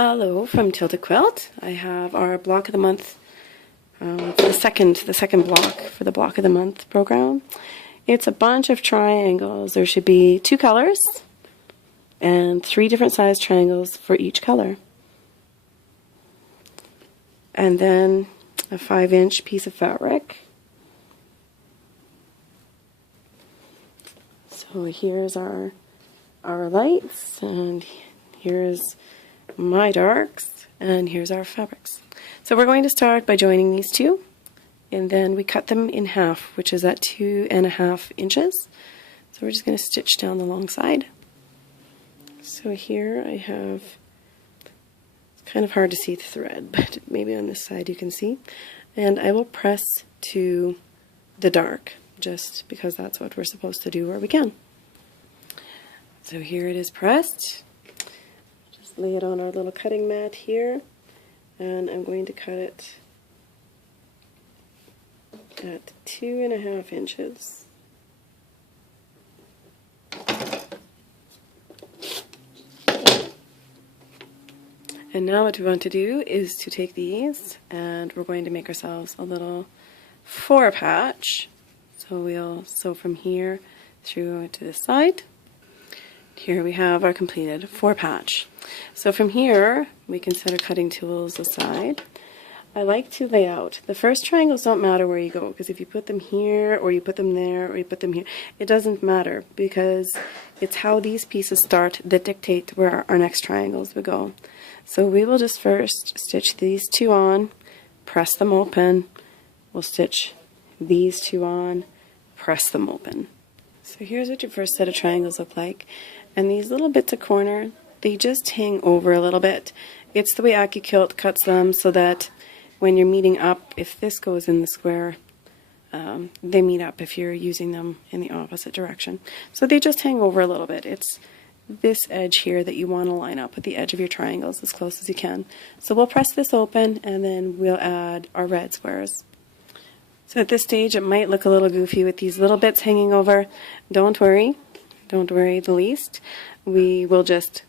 Hello from Tilted Quilt. I have our block of the month, the second block for the block of the month program. It's a bunch of triangles. There should be 2 colors and 3 different size triangles for each color. And then a 5-inch piece of fabric. So here's our lights, and here's my darks, and here's our fabrics. So we're going to start by joining these two, and then we cut them in half, which is at 2.5 inches. So we're just going to stitch down the long side. So here I have, it's kind of hard to see the thread, but maybe on this side you can see. And I will press to the dark, just because that's what we're supposed to do where we can. So here it is pressed. Just lay it on our little cutting mat here, and I'm going to cut it at 2.5 inches. And now what we want to do is to take these, and we're going to make ourselves a little 4 patch. So we'll sew from here through to this side. Here we have our completed 4 patch. So from here we can set our cutting tools aside. I like to lay out. The first triangles don't matter where you go, because if you put them here or you put them there or you put them here, it doesn't matter, because it's how these pieces start that dictate where our next triangles will go. So we will just first stitch these 2 on, press them open. We'll stitch these 2 on, press them open. So here's what your first set of triangles look like. And these little bits of corner, they just hang over a little bit. It's the way AccuQuilt cuts them, so that when you're meeting up, if this goes in the square, they meet up if you're using them in the opposite direction. So they just hang over a little bit. It's this edge here that you want to line up with the edge of your triangles as close as you can. So we'll press this open, and then we'll add our red squares. So at this stage it might look a little goofy with these little bits hanging over. Don't worry the least. We will just,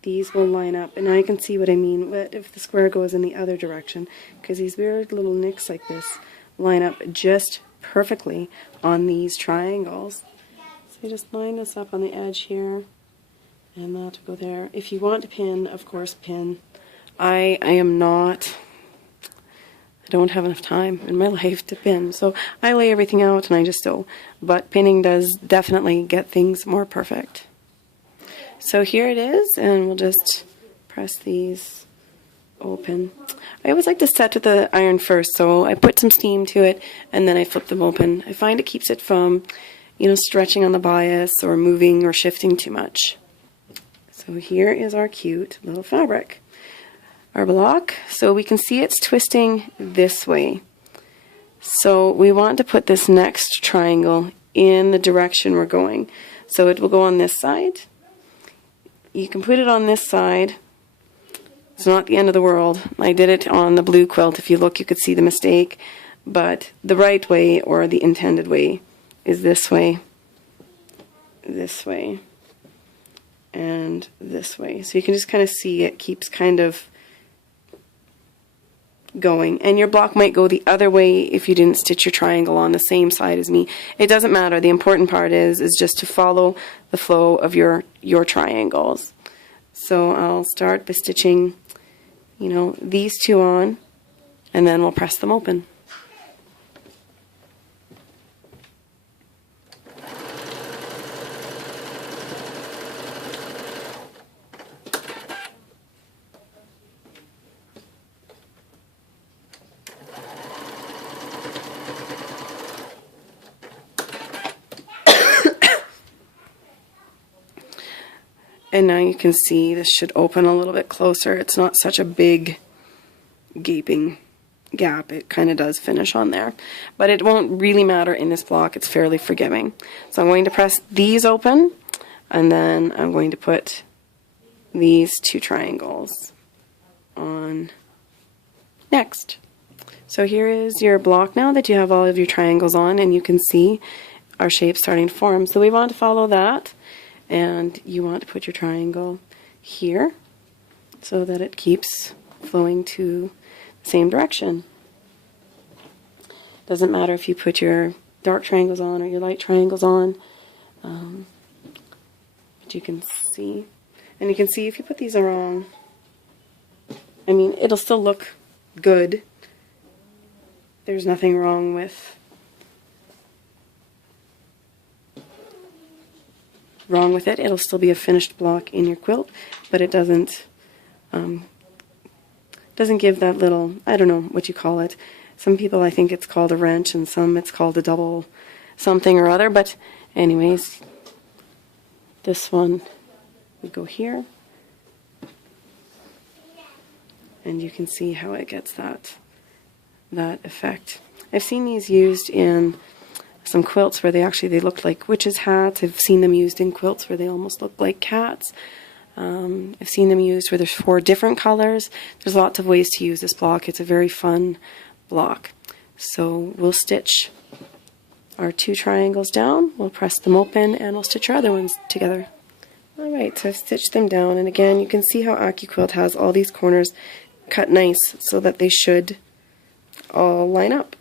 these will line up, and now you can see what I mean if the square goes in the other direction, because these weird little nicks like this line up just perfectly on these triangles. So you just line this up on the edge here, and that will go there. If you want to pin, of course pin. I don't have enough time in my life to pin, so I lay everything out and I just sew. But pinning does definitely get things more perfect. So here it is, and we'll just press these open. I always like to set with the iron first, so I put some steam to it and then I flip them open. I find it keeps it from, stretching on the bias or moving or shifting too much. So here is our cute little fabric. Our block, so we can see it's twisting this way. So we want to put this next triangle in the direction we're going. So it will go on this side. You can put it on this side. It's not the end of the world. I did it on the blue quilt. If you look, you could see the mistake. But the right way, or the intended way, is this way, and this way. So you can just kind of see it keeps kind of going, and your block might go the other way if you didn't stitch your triangle on the same side as me. It doesn't matter. The important part is just to follow the flow of your triangles. So I'll start by stitching, these 2 on, and then we'll press them open. And now you can see this should open a little bit closer. It's not such a big gaping gap. It kind of does finish on there. But it won't really matter in this block. It's fairly forgiving. So I'm going to press these open, and then I'm going to put these 2 triangles on next. So here is your block now that you have all of your triangles on, and you can see our shape starting to form. So we want to follow that. And you want to put your triangle here, so that it keeps flowing to the same direction. Doesn't matter if you put your dark triangles on or your light triangles on, but you can see, and you can see if you put these wrong, I mean, it'll still look good. There's nothing wrong with it. It'll still be a finished block in your quilt, but it doesn't give that little, I don't know what you call it. Some people, I think it's called a wrench, and some it's called a double something or other, but anyways, this one would go here, and you can see how it gets that effect. I've seen these used in some quilts where they look like witches' hats. I've seen them used in quilts where they almost look like cats. I've seen them used where there's 4 different colors. There's lots of ways to use this block. It's a very fun block. So we'll stitch our 2 triangles down, we'll press them open, and we'll stitch our other ones together. Alright, so I've stitched them down, and again you can see how AccuQuilt has all these corners cut nice so that they should all line up.